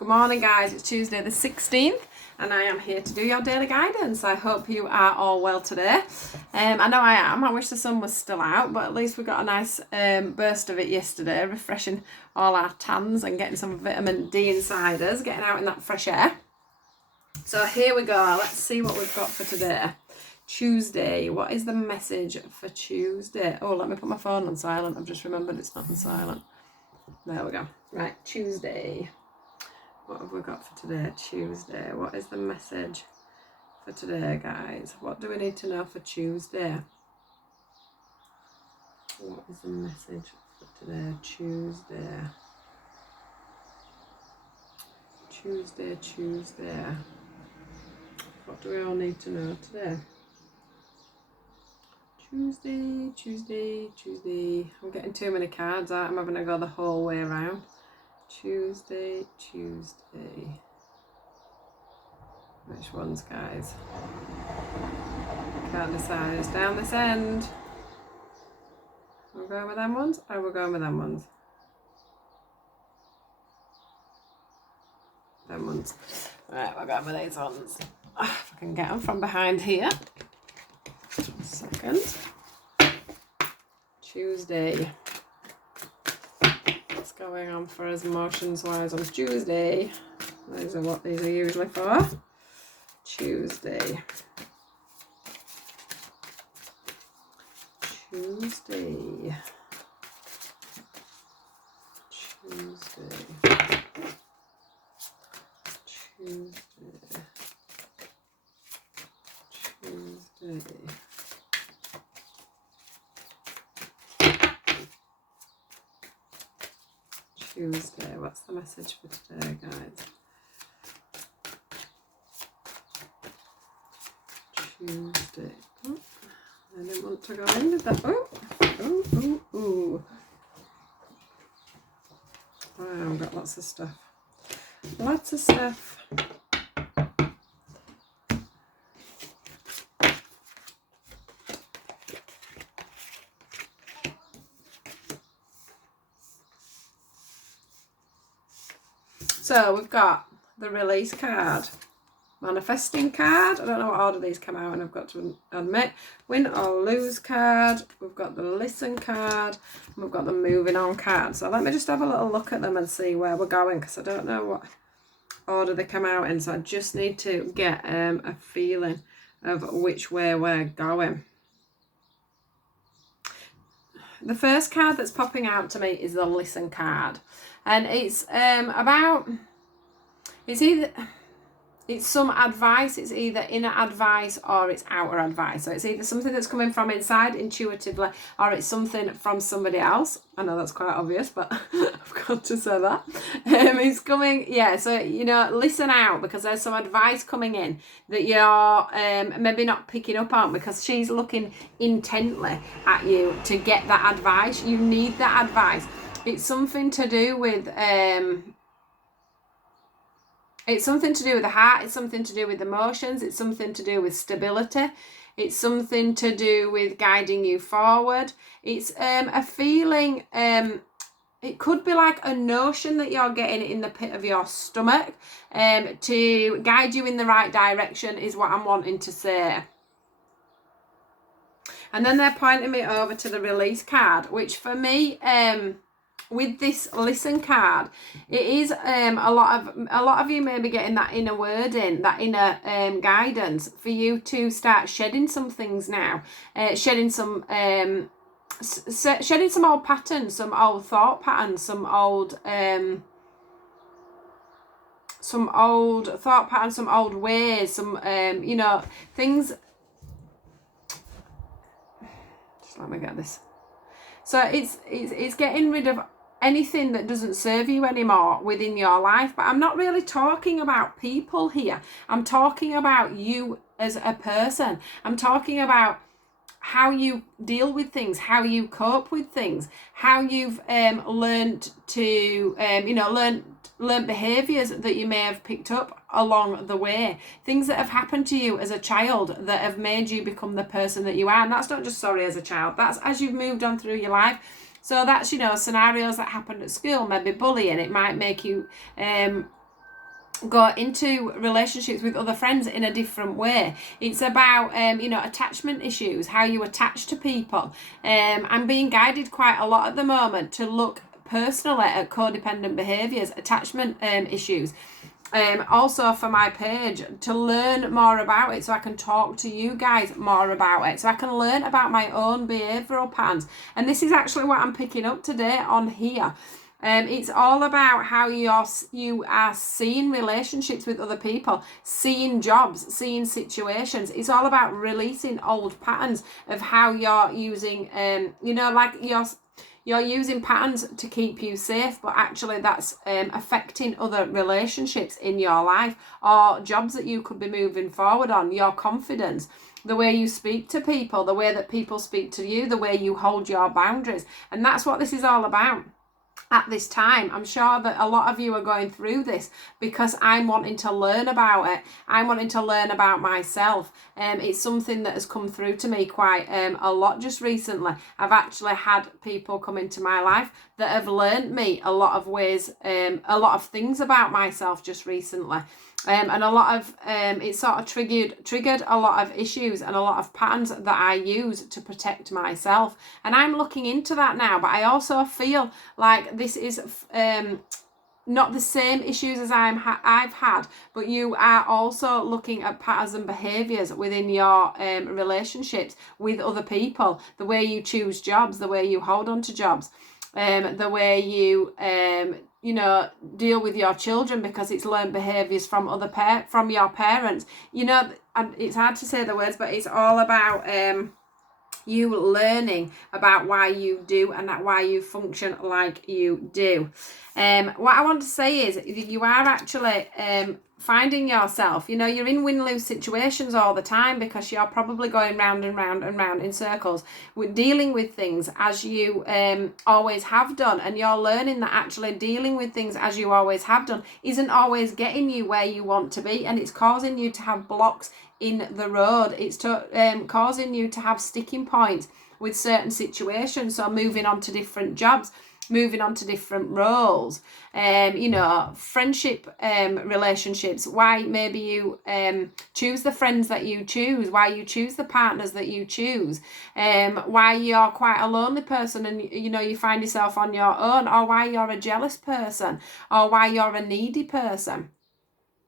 Good morning guys, it's Tuesday the 16th and I am here to do your daily guidance. I hope you are all well today. I know I am. I wish the sun was still out, but at least we got a nice burst of it yesterday, refreshing all our tans and getting some vitamin D inside us, getting out in that fresh air. So here we go, let's see what we've got for today. Tuesday, what is the message for Tuesday? Oh, let me put my phone on silent. I've just remembered it's not on silent. There we go. Right, Tuesday. What have we got for today? Tuesday. What is the message for today, guys? What do we need to know for Tuesday? What is the message for today? Tuesday. Tuesday. What do we all need to know today? Tuesday. I'm getting too many cards out. I'm having to go the whole way around. Tuesday. Which ones, guys? Can't decide. It's down this end. We're going with them ones? Or we're going with them ones? Them ones. Right, we're going with these ones. If I can get them from behind here. A second. Tuesday. What's going on for us emotions wise on Tuesday? These are what these are usually for. Tuesday. Tuesday, what's the message for today, guys? Tuesday. Oh, I didn't want to go in, did that? Oh. Oh, I've got lots of stuff. So we've got the release card, manifesting card. I don't know what order these come out and I've got to admit. Win or lose card. We've got the listen card. And we've got the moving on card. So let me just have a little look at them and see where we're going, because I don't know what order they come out in. So I just need to get a feeling of which way we're going. The first card that's popping out to me is the listen card. And it's it's some advice. It's either inner advice or it's outer advice. So it's either something that's coming from inside intuitively or it's something from somebody else. I know that's quite obvious, but I've got to say that. It's coming, yeah, so, you know, listen out, because there's some advice coming in that you're maybe not picking up on, because she's looking intently at you to get that advice. You need that advice. It's something to do with it's something to do with the heart, it's something to do with emotions, it's something to do with stability, it's something to do with guiding you forward. It's a feeling, it could be like a notion that you're getting in the pit of your stomach to guide you in the right direction is what I'm wanting to say. And then they're pointing me over to the release card, which for me, with this listen card, it is a lot of you may be getting that inner wording, that inner guidance for you to start shedding some things now, shedding some old patterns, some old thought patterns, some old thought patterns, some old ways, some you know, things. Just let me get this. So it's getting rid of anything that doesn't serve you anymore within your life. But I'm not really talking about people here. I'm talking about you as a person. I'm talking about how you deal with things, how you cope with things, how you've learned to you know, learn behaviors that you may have picked up along the way, things that have happened to you as a child that have made you become the person that you are. And that's not just as a child, that's as you've moved on through your life. So that's, you know, scenarios that happened at school, maybe bullying. It might make you go into relationships with other friends in a different way. It's about attachment issues, how you attach to people. I'm being guided quite a lot at the moment to look personally at codependent behaviors, attachment issues. Also for my page, to learn more about it so I can talk to you guys more about it, so I can learn about my own behavioural patterns. And this is actually what I'm picking up today on here. It's all about how you are seeing relationships with other people, seeing jobs, seeing situations. It's all about releasing old patterns of how you're using, you're using patterns to keep you safe, but actually that's affecting other relationships in your life, or jobs that you could be moving forward on, your confidence, the way you speak to people, the way that people speak to you, the way you hold your boundaries. And that's what this is all about. At this time, I'm sure that a lot of you are going through this because I'm wanting to learn about it. I'm wanting to learn about myself. It's something that has come through to me quite a lot just recently. I've actually had people come into my life that have learned me a lot of ways, a lot of things about myself just recently. And a lot of it sort of triggered a lot of issues and a lot of patterns that I use to protect myself. And I'm looking into that now, but I also feel like this is not the same issues as I've had, but you are also looking at patterns and behaviours within your relationships with other people, the way you choose jobs, the way you hold on to jobs, the way you deal with your children, because it's learned behaviours from from your parents. And it's hard to say the words, but it's all about you learning about why you do and why you function like you do. What I want to say is you are actually finding yourself, you're in win-lose situations all the time because you're probably going round and round and round in circles with dealing with things as you always have done. And you're learning that actually dealing with things as you always have done isn't always getting you where you want to be, and it's causing you to have blocks in the road. It's causing you to have sticking points with certain situations. So moving on to different jobs, moving on to different roles, friendship relationships, why maybe you choose the friends that you choose, why you choose the partners that you choose, why you're quite a lonely person and you find yourself on your own, or why you're a jealous person, or why you're a needy person.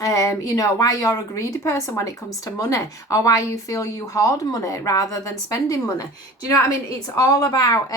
Why you're a greedy person when it comes to money, or why you feel you hoard money rather than spending money. Do you know what I mean? It's all about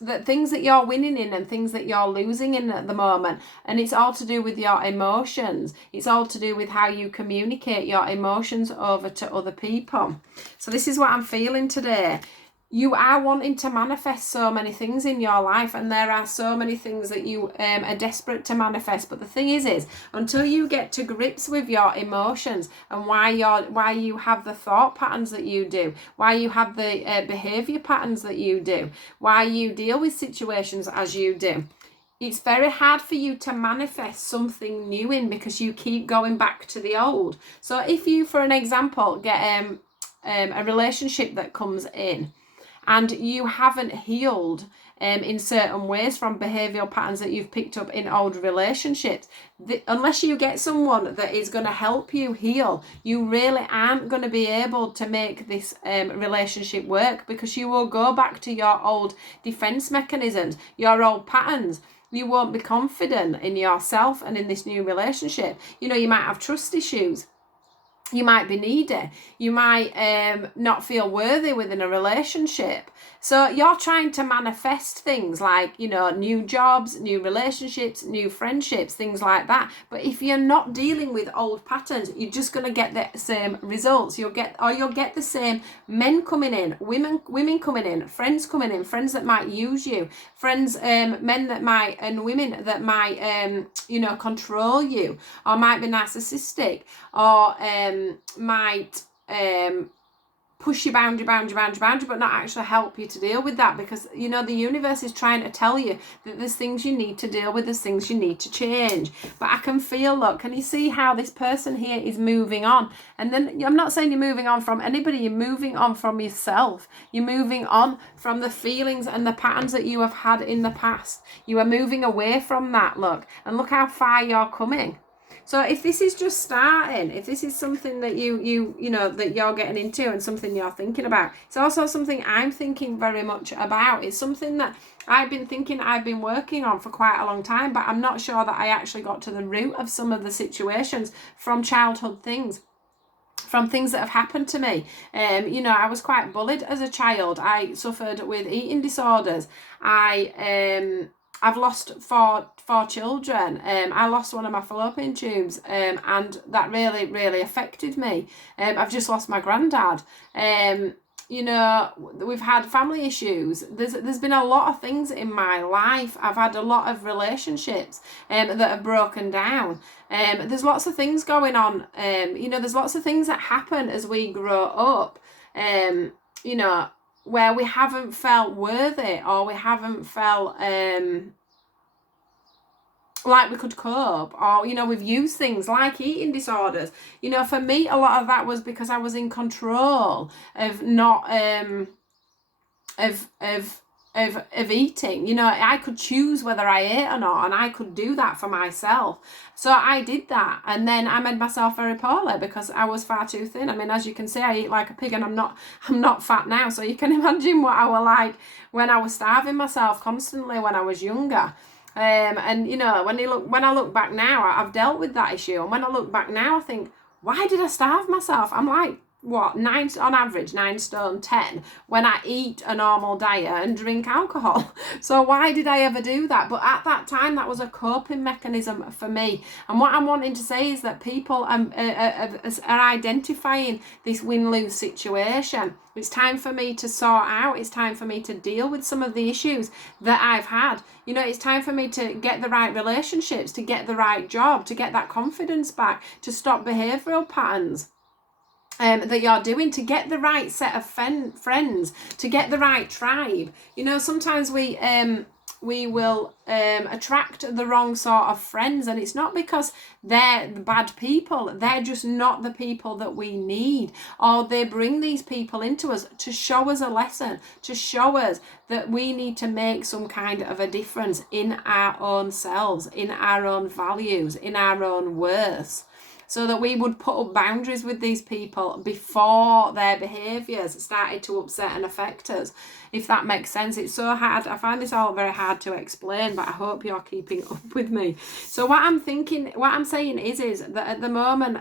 the things that you're winning in and things that you're losing in at the moment. And it's all to do with your emotions. It's all to do with how you communicate your emotions over to other people. So this is what I'm feeling today. You are wanting to manifest so many things in your life, and there are so many things that you are desperate to manifest. But the thing is until you get to grips with your emotions and why you have the thought patterns that you do, why you have the behavior patterns that you do, why you deal with situations as you do, it's very hard for you to manifest something new in, because you keep going back to the old. So if you, for an example, get a relationship that comes in, and you haven't healed in certain ways from behavioural patterns that you've picked up in old relationships, unless you get someone that is going to help you heal, you really aren't going to be able to make this relationship work, because you will go back to your old defence mechanisms, your old patterns. You won't be confident in yourself and in this new relationship. You might have trust issues. You might be needy. You might not feel worthy within a relationship. So you're trying to manifest things like, new jobs, new relationships, new friendships, things like that. But if you're not dealing with old patterns, you're just going to get the same results. You'll get the same men coming in, women coming in, friends coming in, friends that might use you, friends, men that might, and women that might, control you, or might be narcissistic, or might push your boundary, but not actually help you to deal with that, because the universe is trying to tell you that there's things you need to deal with, there's things you need to change. But I can feel, look, can you see how this person here is moving on? And then I'm not saying you're moving on from anybody, you're moving on from yourself. You're moving on from the feelings and the patterns that you have had in the past. You are moving away from that, look, and look how far you're coming. So if this is just starting, if this is something that you know that you're getting into and something you're thinking about, it's also something I'm thinking very much about. It's something that I've been working on for quite a long time, but I'm not sure that I actually got to the root of some of the situations from childhood things, from things that have happened to me. You know, I was quite bullied as a child. I suffered with eating disorders. I've lost four children. I lost one of my fallopian tubes, and that really, really affected me. I've just lost my granddad. You know, we've had family issues. There's been a lot of things in my life. I've had a lot of relationships that have broken down. There's lots of things going on. You know, there's lots of things that happen as we grow up. You know, where we haven't felt worthy, or we haven't felt like we could cope, or, you know, we've used things like eating disorders. You know, for me, a lot of that was because I was in control of not of eating. You know, I could choose whether I ate or not, and I could do that for myself. So I did that, and then I made myself very poorly because I was far too thin. I mean, as you can see, I eat like a pig, and I'm not fat now. So you can imagine what I was like when I was starving myself constantly when I was younger. And you know, when I look back now, I've dealt with that issue, and when I look back now, I think, why did I starve myself? I'm like, what, on average 9 stone 10 when I eat a normal diet and drink alcohol. So why did I ever do that? But at that time, that was a coping mechanism for me. And what I'm wanting to say is that people are identifying this win-lose situation. It's time for me to sort out. It's time for me to deal with some of the issues that I've had. You know, it's time for me to get the right relationships, to get the right job, to get that confidence back, to stop behavioural patterns that you're doing, to get the right set of friends, to get the right tribe. You know, sometimes we will attract the wrong sort of friends, and it's not because they're the bad people. They're just not the people that we need, or they bring these people into us to show us a lesson, to show us that we need to make some kind of a difference in our own selves, in our own values, in our own worth, so that we would put up boundaries with these people before their behaviours started to upset and affect us, if that makes sense. It's so hard. I find this all very hard to explain, but I hope you're keeping up with me. So what I'm saying is that at the moment,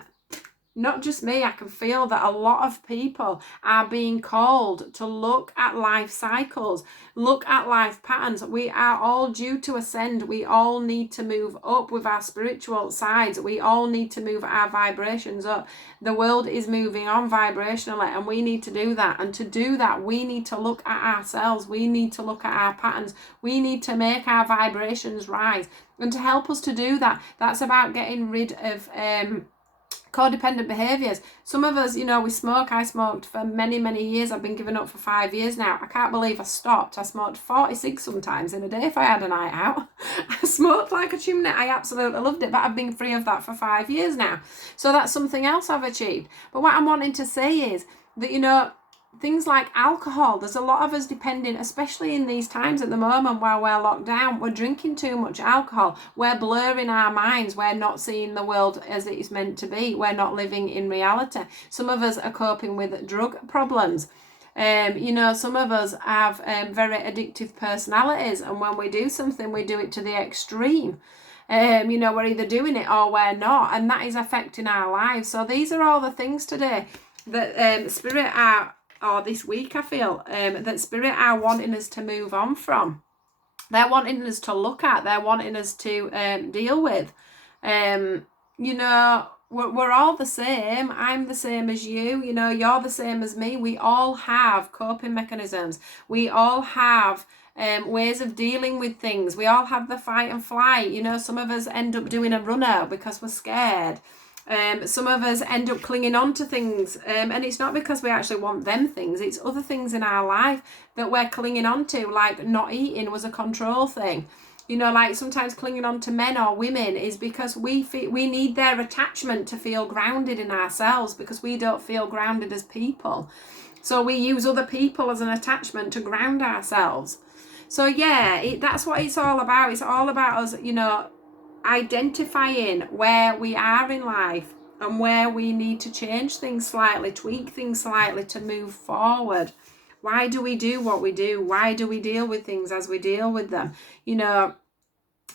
not just me, I can feel that a lot of people are being called to look at life cycles, look at life patterns. We are all due to ascend. We all need to move up with our spiritual sides. We all need to move our vibrations up. The world is moving on vibrationally, and we need to do that. And to do that, we need to look at ourselves. We need to look at our patterns. We need to make our vibrations rise. And to help us to do that, that's about getting rid of codependent behaviours. Some of us, you know, we smoke. I smoked for many, many years. I've been giving up for 5 years now. I can't believe I stopped. I smoked 46 sometimes in a day if I had a night out. I smoked like a chimney. I absolutely loved it, but I've been free of that for 5 years now. So that's something else I've achieved. But what I'm wanting to say is that, you know, things like alcohol, there's a lot of us depending, especially in these times at the moment while we're locked down, we're drinking too much alcohol, we're blurring our minds, we're not seeing the world as it is meant to be, we're not living in reality. Some of us are coping with drug problems. You know, some of us have very addictive personalities, and when we do something, we do it to the extreme. You know, we're either doing it or we're not, and that is affecting our lives. So these are all the things today that Spirit are, or this week I feel, that Spirit are wanting us to move on from. They're wanting us to look at, they're wanting us to deal with. You know, we're all the same. I'm the same as you. You know, you're the same as me. We all have coping mechanisms. We all have ways of dealing with things. We all have the fight and flight. You know, some of us end up doing a runner because we're scared. Some of us end up clinging on to things, and it's not because we actually want them things, it's other things in our life that we're clinging on to, like not eating was a control thing. You know, like sometimes clinging on to men or women is because we need their attachment to feel grounded in ourselves, because we don't feel grounded as people. So we use other people as an attachment to ground ourselves. So yeah, that's what it's all about. It's all about us, you know, identifying where we are in life and where we need to change things slightly, tweak things slightly to move forward. Why do we do what we do? Why do we deal with things as we deal with them? You know,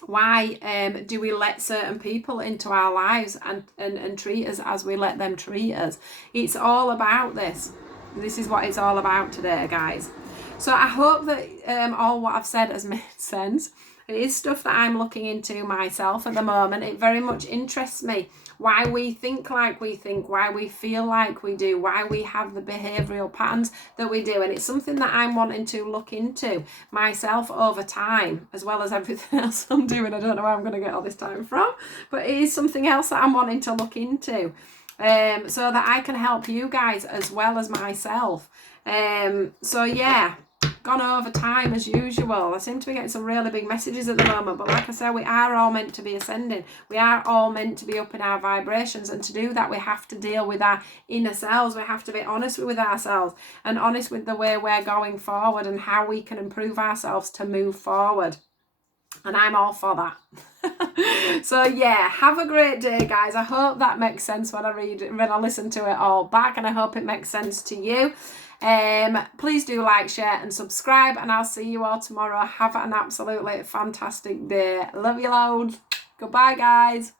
why do we let certain people into our lives and treat us as we let them treat us? It's all about this. This is what it's all about today, guys. So I hope that all what I've said has made sense. It is stuff that I'm looking into myself at the moment. It very much interests me why we think like we think, why we feel like we do, why we have the behavioural patterns that we do. And it's something that I'm wanting to look into myself over time, as well as everything else I'm doing. I don't know where I'm going to get all this time from, but it is something else that I'm wanting to look into, so that I can help you guys as well as myself. So yeah, gone over time as usual. I seem to be getting some really big messages at the moment, but like I said, we are all meant to be ascending. We are all meant to be up in our vibrations, and to do that we have to deal with our inner selves. We have to be honest with ourselves and honest with the way we're going forward and how we can improve ourselves to move forward. And I'm all for that. So yeah, have a great day, guys. I hope that makes sense when I listen to it all back, and I hope it makes sense to you. Please do like, share and subscribe, and I'll see you all tomorrow. Have an absolutely fantastic day. Love you loads. Goodbye, guys.